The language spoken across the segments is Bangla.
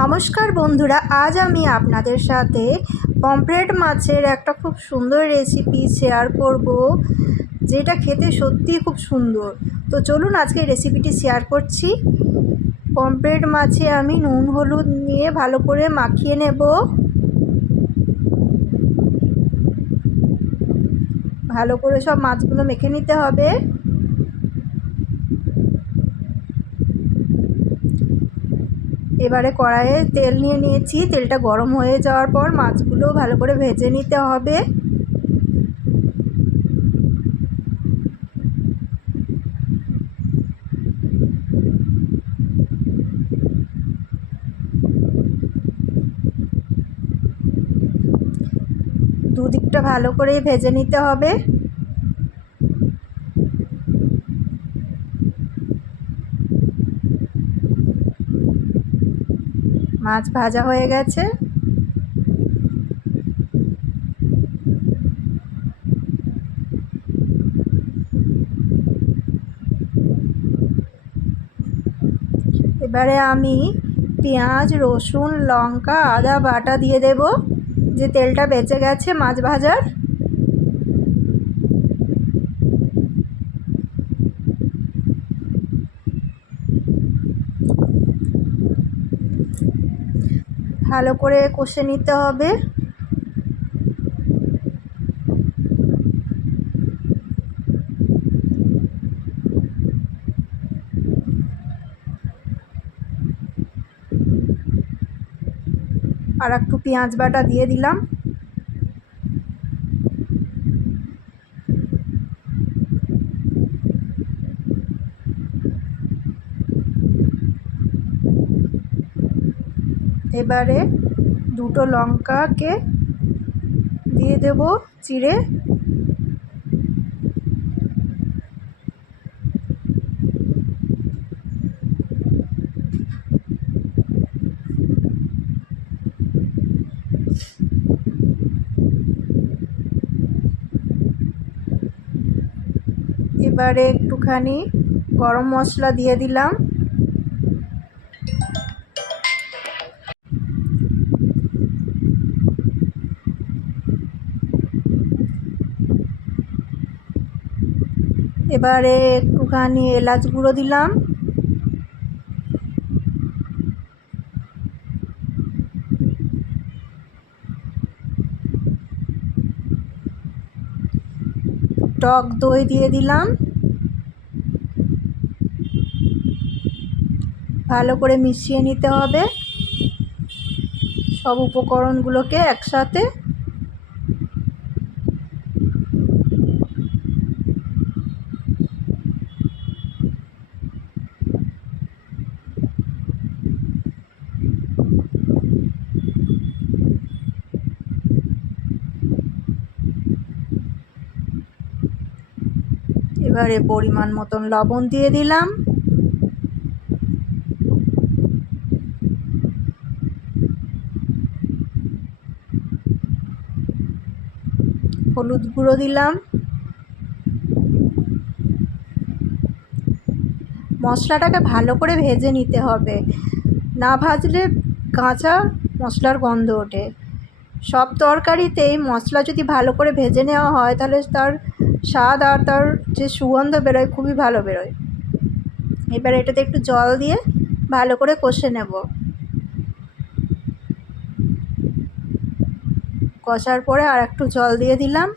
নমস্কার বন্ধুরা, আজ আমি আপনাদের সাথে পমফ্রেট মাছের একটা খুব সুন্দর রেসিপি শেয়ার করব, যেটা খেতে সত্যিই খুব সুন্দর। তো চলুন আজকে রেসিপিটি শেয়ার করছি। পমফ্রেট মাছে আমি নুন, হলুদ নিয়ে ভালো করে মাখিয়ে নেব। ভালো করে সব মাছগুলো মেখে নিতে হবে। এবারে কড়াইয়ে তেল নিয়ে নিয়েছি। তেলটা গরম হয়ে যাওয়ার পর মাছগুলো ভালো করে ভেজে নিতে হবে। দুদিকটা ভালো করেই ভেজে নিতে হবে। মাছ ভাজা হয়ে গেছে। এবারে আমি পেঁয়াজ, রসুন, লঙ্কা, আদা, বাটা দিয়ে দেব। যে তেলটা বেঁচে গেছে মাছ ভাজার। ভালো করে কষে নিতে হবে। আর একটু পেঁয়াজ বাটা দিয়ে দিলাম। এবারে দুটো লঙ্কাকে দিয়ে দেব চিড়ে। এবারে একটুখানি গরম মশলা দিয়ে দিলাম। এবারে একটুখানি এলাচ গুঁড়ো দিলাম। টক দই দিয়ে দিলাম। ভালো করে মিশিয়ে নিতে হবে। সব উপকরণগুলোকে একসাথে এবারে পরিমাণ মতন লবণ দিয়ে দিলাম। হলুদ গুঁড়ো দিলাম। মশলাটাকে ভালো করে ভেজে নিতে হবে। না ভাজলে কাঁচা মশলার গন্ধ ওঠে। সব তরকারিতেই মশলা যদি ভালো করে ভেজে নেওয়া হয়, তাহলে তার স্বাদ আর তার যে সুগন্ধ বেরোয় খুবই ভালো বেরোয়। এবার এটাতে একটু জল দিয়ে ভালো করে কষে নেব। কষার পরে আর একটু জল দিয়ে দিলাম।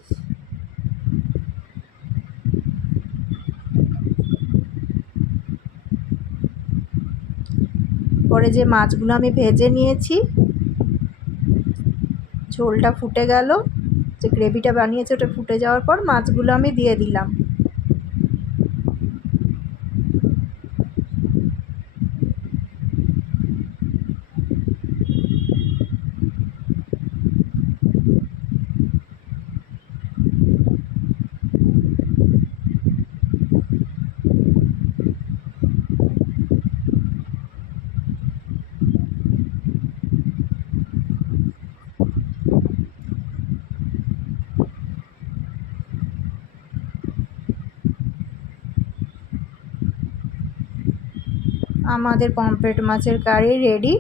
পরে যে মাছগুলো আমি ভেজে নিয়েছি, ঝোলটা ফুটে গেল। যে গ্রেভিটা বানিয়েছে ওটা ফুটে যাওয়ার পর মাছগুলো আমি দিয়ে দিলাম। আমাদের পমফ্রেট মাছের কারি রেডি।